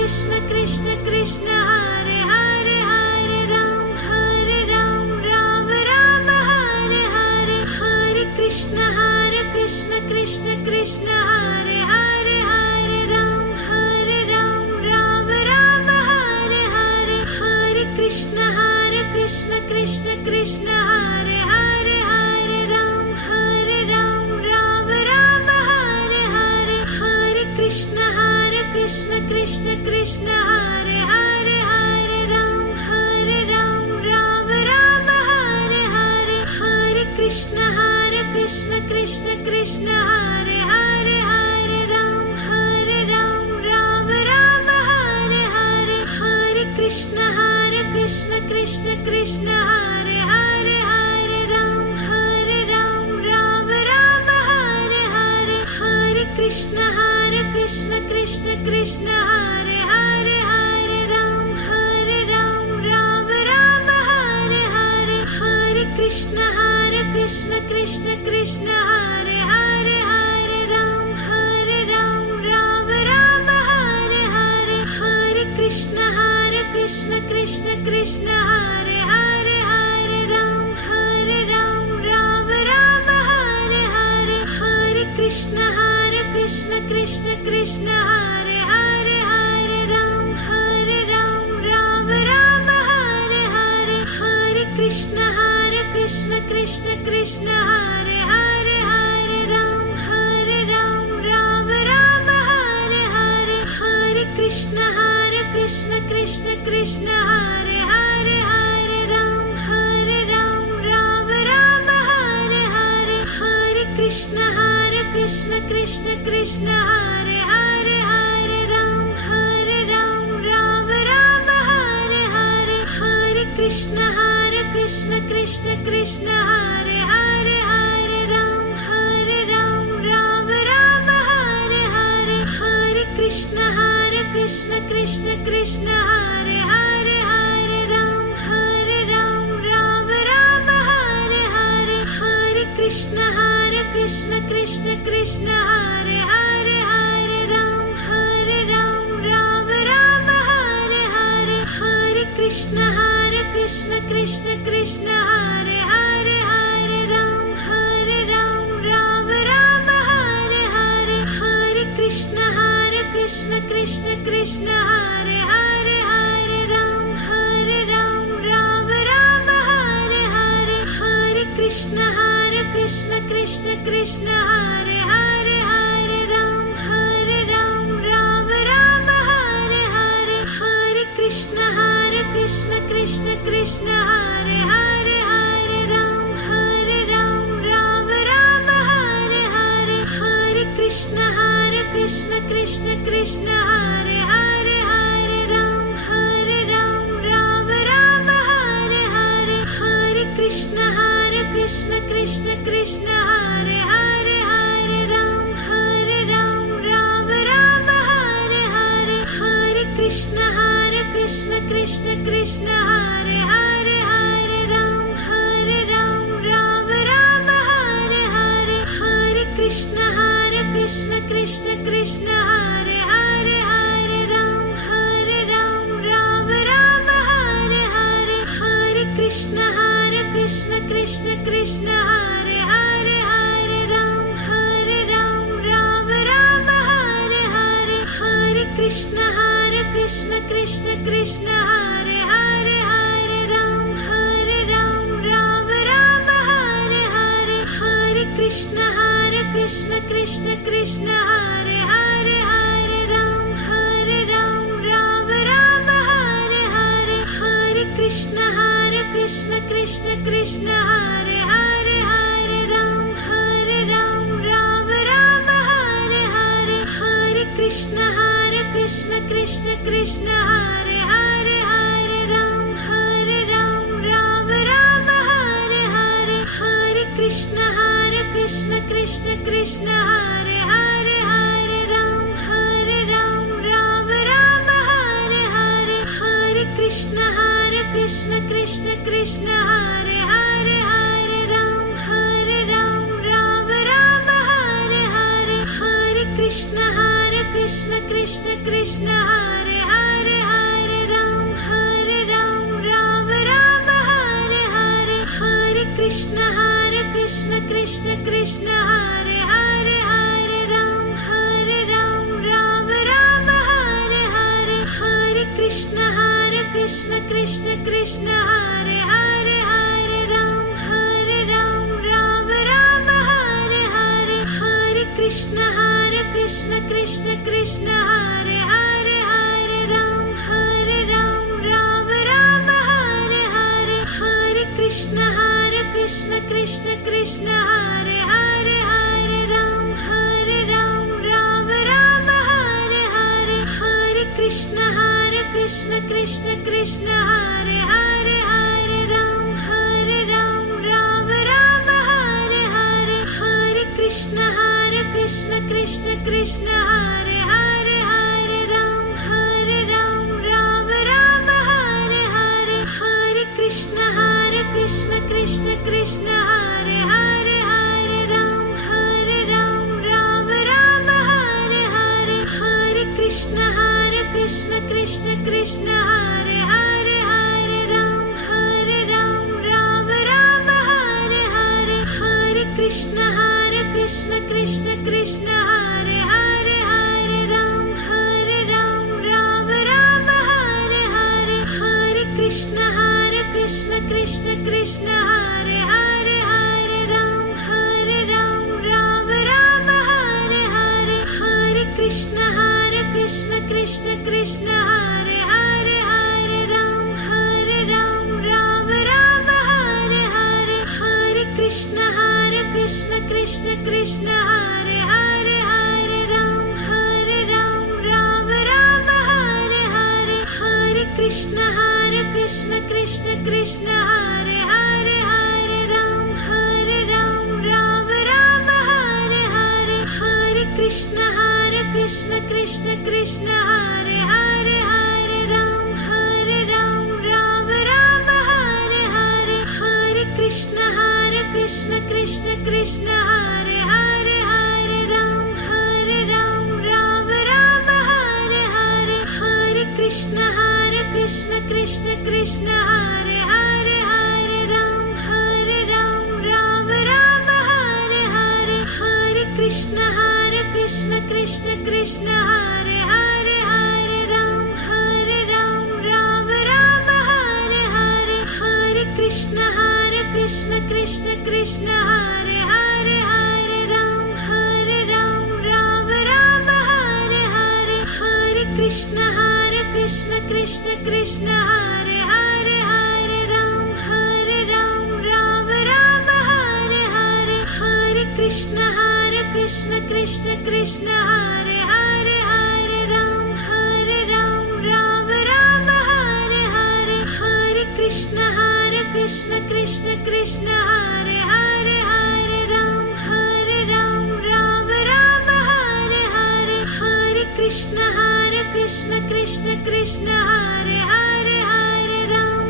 Krishna Krishna Krishna Hare Hare Hare Ram Ram Ram Hare Hare Hare Krishna Krishna Krishna Hare Hare Hare Ram Ram Ram Hare Hare Hare Krishna Krishna Krishna Hare Hare Hare Ram Ram Ram Hare Hare Hare Krishna Krishna Krishna Hare Hare Hare Ram Ram Ram Hare Hare Hare Krishna Krishna Krishna Hare Hare Hare Ram Ram Ram Hare Hare Hare Krishna Krishna Krishna Hare Hare Hare Ram Ram Ram Hare Hare Hare Krishna Krishna Krishna Hare Hare Hare Ram Ram Ram Hare Hare Hare Krishna Krishna Krishna Hare Hare Hare Ram Ram Ram Hare Hare Hare Krishna Krishna Krishna Hare Hare Hare Ram Ram Ram Hare Hare Hare Krishna Krishna Krishna Hare Hare Hare Ram Ram Ram Hare Hare Hare Krishna Krishna Krishna Hare Hare Hare Ram Ram Ram Hare Hare Hare Krishna Krishna Krishna Hare Hare Hare Ram Ram Ram Hare Hare Hare Krishna Krishna Krishna Hare Hare Hare Ram Ram Ram Hare Hare Hare Krishna Krishna Krishna Hare Hare Hare Ram Ram Ram Hare Hare Hare Krishna Krishna Krishna Hare Hare Hare Ram Ram Ram Hare Hare Hare Krishna Krishna Krishna Hare Hare Hare Ram Ram Ram Hare Hare Hare Krishna Krishna Krishna Hare Hare Hare Ram Ram Ram Hare Hare Hare Krishna Krishna Krishna Hare Hare Hare Ram Ram Ram Hare Hare Hare Krishna Krishna Krishna Hare Hare Hare Ram Ram Ram Hare Hare Hare Krishna Krishna Krishna Hare Hare Hare Ram Ram Ram Hare Hare Hare Krishna Krishna Krishna Hare Hare Hare Ram Ram Ram Hare Hare Hare Krishna Krishna Krishna Hare Hare Hare Ram Ram Ram Hare Hare Hare Krishna Krishna Krishna Hare Hare Hare Ram Ram Ram Hare Hare Hare Krishna Krishna Krishna Hare Hare Hare Ram Ram Ram Hare Hare Hare Krishna Krishna Krishna Hare Hare Hare Ram Ram Ram Hare Hare Hare Krishna Krishna Krishna Hare Hare Hare Ram Ram Ram Hare Hare Hare Krishna Krishna Krishna Hare Hare Hare Ram Ram Ram Hare Hare Hare Krishna Krishna Krishna Hare Hare Hare Ram Ram Ram Hare Hare Hare Krishna Krishna Krishna Hare Hare Hare Ram Ram Ram Hare Hare Hare Krishna Krishna Krishna Hare Hare Hare Ram Ram Ram Hare Hare Hare Krishna Krishna Krishna Hare Hare Hare Ram Ram Ram Hare Hare Hare Krishna Krishna Krishna Hare Hare Krishna Hare Hare Hare Ram Ram Ram Hare Hare Hare Krishna Krishna Krishna Hare Hare Hare Ram Ram Ram Hare Hare Hare Krishna Krishna Krishna Hare Hare Hare Ram Ram Ram Hare Hare Hare Krishna Krishna Krishna Hare Hare Hare Ram Ram Ram Hare Hare Hare Krishna Krishna Krishna Hare Hare Hare Ram Ram Ram Hare Hare Hare Krishna Krishna Krishna Hare Hare Hare Ram Ram Ram Hare Hare Hare Krishna Krishna Krishna Hare Hare Hare Ram Ram Ram Hare Hare Hare Krishna Krishna Krishna Hare Hare Hare Ram Ram Ram Hare Hare Hare Krishna Krishna Krishna Hare Hare Hare Ram Ram Ram Hare Hare Hare Krishna Krishna Krishna Hare Hare Hare Ram Ram Ram Hare Hare Hare Krishna Krishna Krishna Hare Hare Hare Ram Ram Ram Hare Hare Hare Krishna Krishna Krishna Hare Hare Hare Ram Ram Ram Hare Hare Hare Krishna Krishna Krishna Hare Hare Hare Ram Ram Ram Hare Hare Hare Krishna Krishna Krishna Hare Hare Hare Ram Ram Ram Hare Hare Hare Krishna Krishna Krishna Hare Hare Hare Ram Ram Ram Hare Hare Hare Krishna Krishna Krishna Hare Hare Hare Ram Ram Ram Hare Hare Hare Krishna Krishna Krishna Hare Hare Hare Ram Ram Ram Hare Hare Hare Krishna Krishna Krishna Hare Hare Hare Ram Ram Ram Hare Hare Hare Krishna Krishna Krishna Hare Hare Hare Ram Ram Ram Hare Hare Hare Krishna Krishna Krishna Hare Hare Hare Ram Ram Ram Hare Hare Hare Krishna Krishna Krishna Hare Hare Hare Ram Ram Ram Hare Hare Hare Krishna Krishna Krishna Hare Hare Hare Ram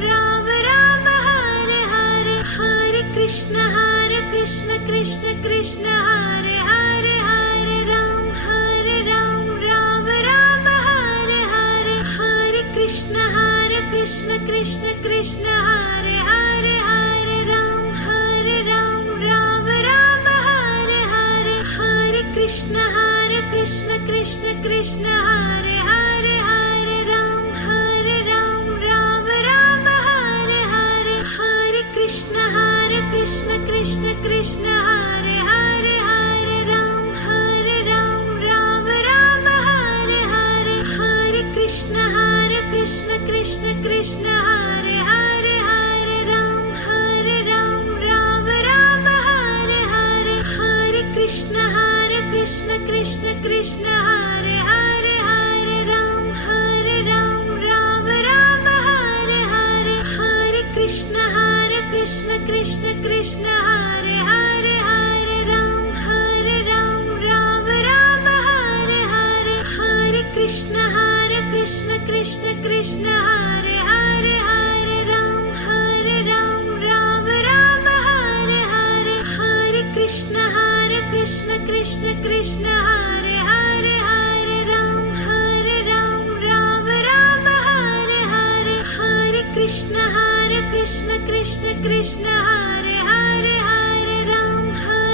Ram Ram Hare Hare Hare Krishna Krishna Krishna Hare Hare Hare Ram Ram Ram Hare Hare Hare Krishna Krishna Krishna Hare Hare Hare Ram Ram Ram Hare Hare Hare Krishna Krishna Krishna Hare Hare Hare Ram Ram Ram Hare Hare Hare Krishna Krishna Krishna Hare Hare Hare Ram Ram Ram Hare Hare Hare Krishna Krishna Krishna Hare Hare Hare Ram Ram Ram Hare Hare Hare Krishna Krishna Krishna Hare Hare Hare Ram Ram Ram Hare Hare Hare Krishna Krishna Krishna Hare Hare Hare Ram Ram Ram Hare Hare Hare Krishna Krishna Krishna Hare Hare Hare Ram Ram Ram Hare Hare Hare Krishna Krishna Krishna Hare Hare Hare Krishna Krishna Krishna Hare Hare Ram Ram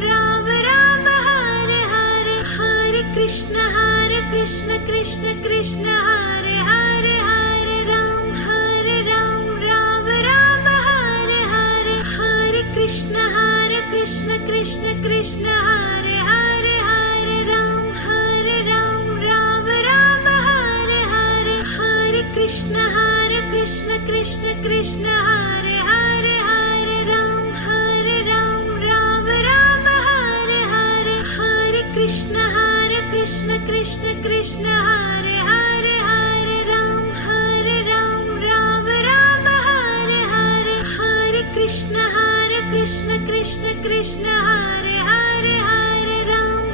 Ram Hare Hare Hare Krishna Krishna Krishna Hare Hare Hare Krishna Krishna Krishna Hare Hare Hare Ram Krishna Hare Hare Hare Ram Ram Ram Hare Hare Hare Krishna Krishna Krishna Hare Hare Hare Ram Ram Ram Hare Hare Hare Krishna Krishna Krishna Hare Hare Hare Ram Ram Ram Hare Hare Hare Krishna Krishna Krishna Hare Hare Hare Ram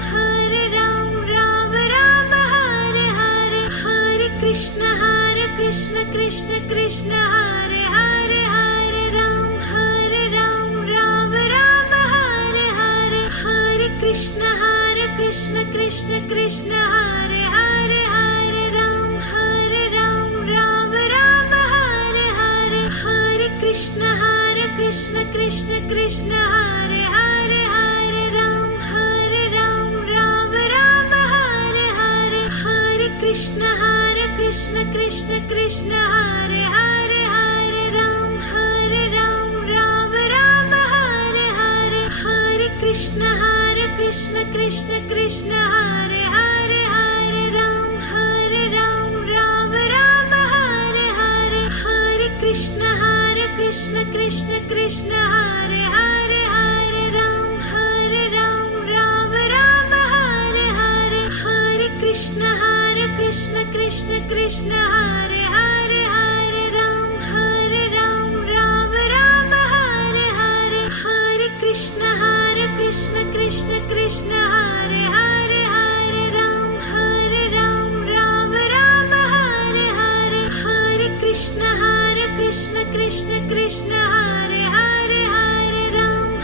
Ram Ram Hare Hare Hare Krishna Krishna Krishna Hare Hare Hare Ram Ram Ram Hare Hare Hare Krishna Krishna Krishna Hare Hare Hare Ram Ram Ram Hare Hare Hare Krishna Krishna Krishna Hare Hare Hare Ram Ram Ram Hare Hare Hare Krishna Krishna Krishna Hare Hare Hare Ram Ram Ram Hare Hare Hare Krishna Krishna Krishna Hare Hare Hare Ram Ram Ram Hare Hare Hare Krishna Krishna Krishna Hare Hare Hare Ram Ram Ram Hare Hare Hare Krishna Krishna Krishna Hare Hare Hare Ram Ram Ram Hare Hare Hare Krishna Krishna Krishna Hare Hare Hare Ram Ram Ram Hare Hare Hare Krishna Krishna Krishna Hare Hare Hare Ram Ram Ram Hare Hare Hare Krishna Krishna Krishna Hare Hare Hare Ram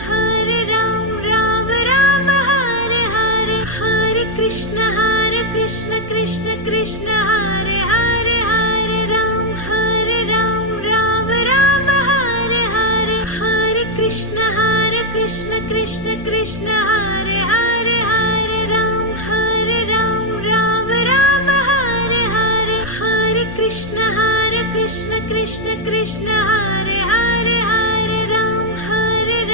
Ram Ram Hare Hare Hare Krishna Krishna Krishna Hare Hare Hare Ram Ram Ram Hare Hare Hare Krishna Krishna Krishna Hare Hare Hare Ram Ram Ram Hare Hare Hare Krishna Krishna Krishna Hare Hare Hare Ram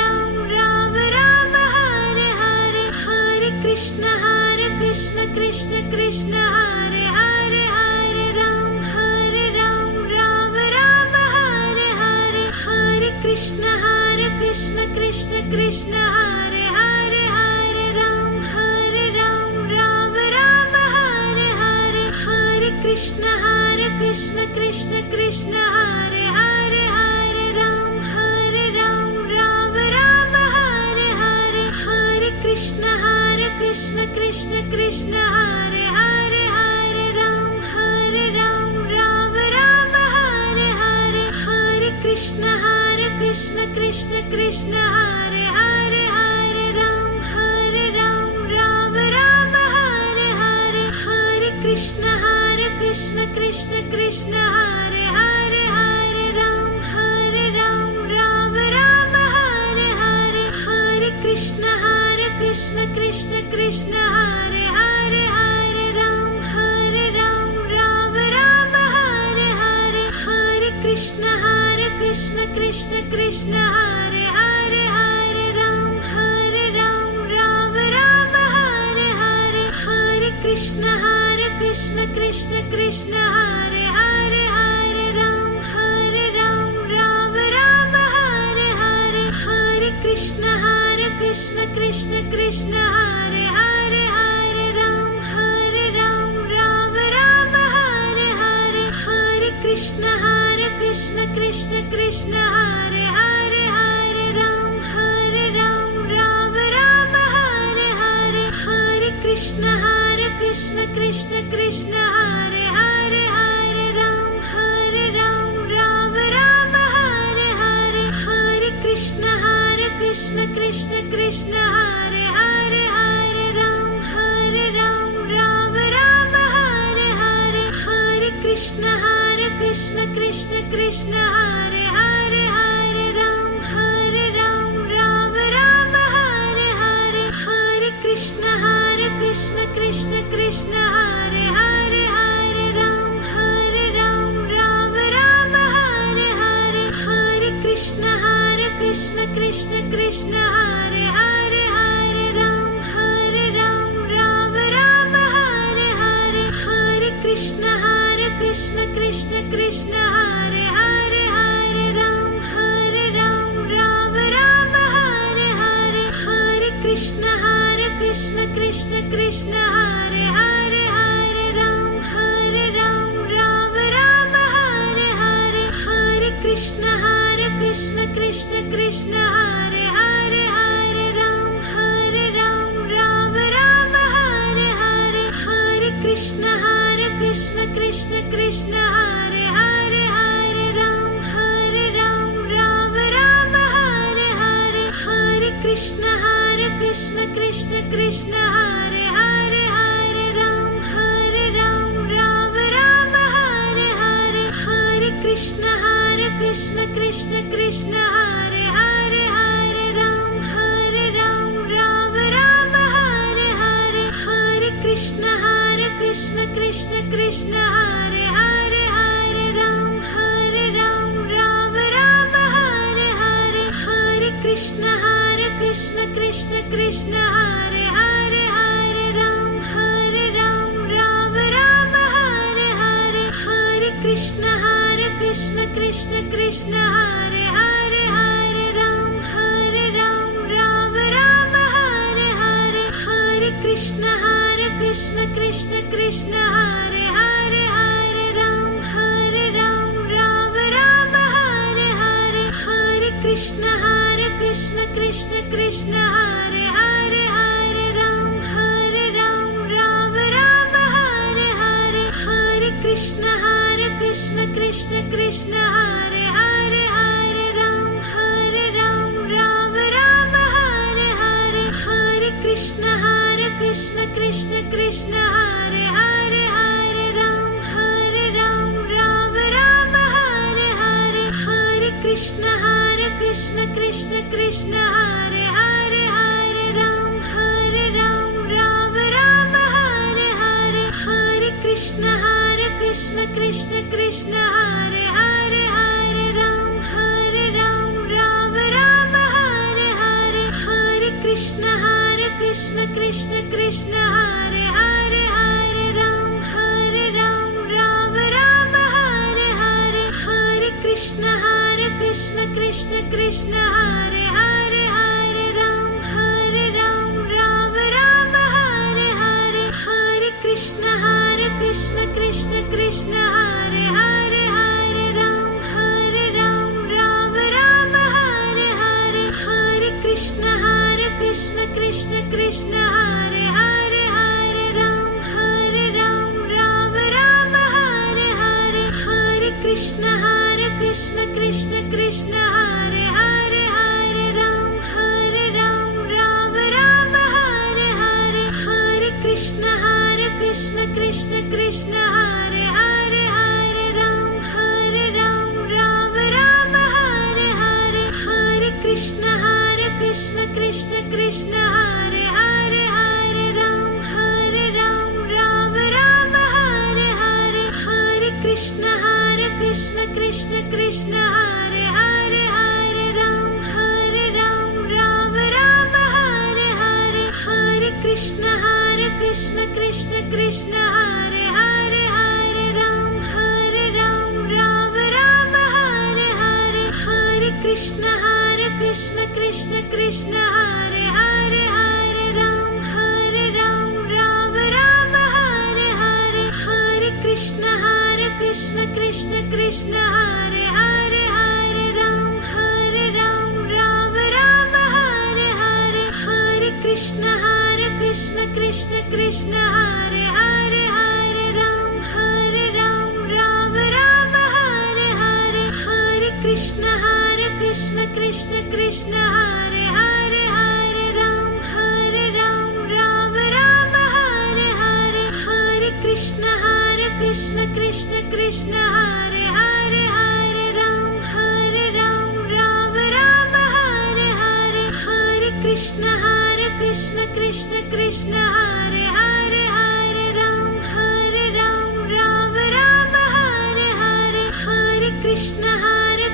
Ram Ram Hare Hare Hare Krishna Krishna Krishna Hare Hare Hare Ram Ram Ram Hare Hare Hare Krishna Krishna Krishna Hare Hare Hare Ram Ram Ram Hare Hare Hare Krishna Krishna Krishna Hare Hare Hare Ram Ram Ram Hare Hare Hare Krishna Krishna Krishna Hare Hare Hare Ram Ram Ram Hare Hare Hare Krishna Krishna Krishna Hare Hare Hare Ram Ram Ram Hare Hare Hare Krishna Krishna Krishna Hare Hare Hare Ram Ram Ram Hare Hare Hare Krishna Krishna Krishna Hare Hare Hare Ram Ram Ram Hare Hare Hare Krishna Krishna Krishna Hare Hare Hare Ram Ram Ram Hare Hare Hare Krishna Krishna Krishna Hare Hare Hare Ram Ram Ram Hare Hare Hare Krishna Krishna Krishna Hare Hare Hare Ram Ram Ram Hare Hare Hare Krishna Krishna Krishna Hare Hare Hare Ram Ram Ram Hare Hare Hare Krishna Krishna Krishna Hare Hare Hare Ram Ram Ram Hare Hare Hare Krishna Krishna Krishna Hare Hare Hare Ram Ram Ram Hare Hare Hare Krishna Krishna Krishna Hare Hare Hare Ram Ram Ram Hare Hare Hare Krishna Krishna Krishna Hare Hare Hare Krishna Krishna Krishna Hare Hare Hare Ram Ram Ram Hare Hare Hare Krishna Krishna Krishna Hare Hare Hare Ram Ram Ram Hare Hare Hare Krishna Krishna Krishna Hare Hare Hare Ram Ram Ram Hare Hare Hare Krishna Krishna Krishna Hare Hare Hare Ram Ram Ram Hare Hare Hare Krishna Krishna Krishna Hare Hare Hare Ram Ram Ram Hare Hare Hare Krishna Krishna Krishna Hare Hare Hare Ram Ram Ram Hare Hare Hare Krishna Krishna Krishna Hare Hare Hare Ram Ram Ram Hare Hare Hare Krishna Krishna Krishna Hare Hare Hare Ram Ram Ram Hare Hare Hare Krishna Krishna Krishna Hare Hare Hare Ram Ram Ram Hare Hare Hare Krishna Krishna Krishna Hare Hare Hare Ram Ram Ram Hare Hare Hare Krishna Krishna Krishna Hare Hare Hare Ram Ram Ram Hare Hare Hare Krishna Krishna Krishna Hare Hare Hare Ram Ram Ram Hare Hare Hare Krishna Krishna Krishna Hare Hare Hare Ram Ram Ram Hare Hare Hare Krishna Krishna Krishna Hare Hare Hare Ram Ram Ram Hare Hare Hare Krishna Krishna Krishna Hare Hare Hare Ram Ram Ram Hare Hare Hare Krishna Krishna Krishna Hare Hare Hare Ram Ram Ram Hare Hare Hare Krishna Krishna Krishna Hare Hare Hare Ram Ram Ram Hare Hare Hare Krishna Krishna Krishna Hare Hare Hare Ram Ram Ram Hare Hare Hare Krishna Krishna Krishna Hare Hare Hare Ram Ram Ram Hare Hare Hare Krishna Krishna Krishna Hare Hare Hare Ram Ram Ram Hare Hare Hare Krishna Krishna Krishna Hare Hare Hare Ram Ram Ram Hare Hare Hare Krishna Krishna Krishna Hare Hare Hare Ram Ram Ram Hare Hare Hare Krishna Krishna Krishna Hare Hare Hare Ram Ram Ram Hare Hare Hare Krishna Krishna Krishna Hare Hare Hare Ram Ram Ram Hare Hare Hare Krishna Krishna Krishna Hare Hare Hare Ram Ram Ram Hare Hare Hare Krishna Krishna Krishna Hare Hare Hare Ram Ram Ram Hare Hare Hare Krishna Krishna Krishna Hare Hare Hare Ram Ram Ram Hare Hare Hare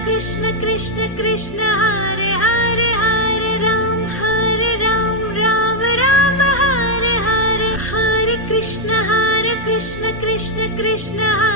Krishna Krishna Krishna Hare Hare Hare Ram Ram Ram Hare Hare Hare Krishna Krishna Krishna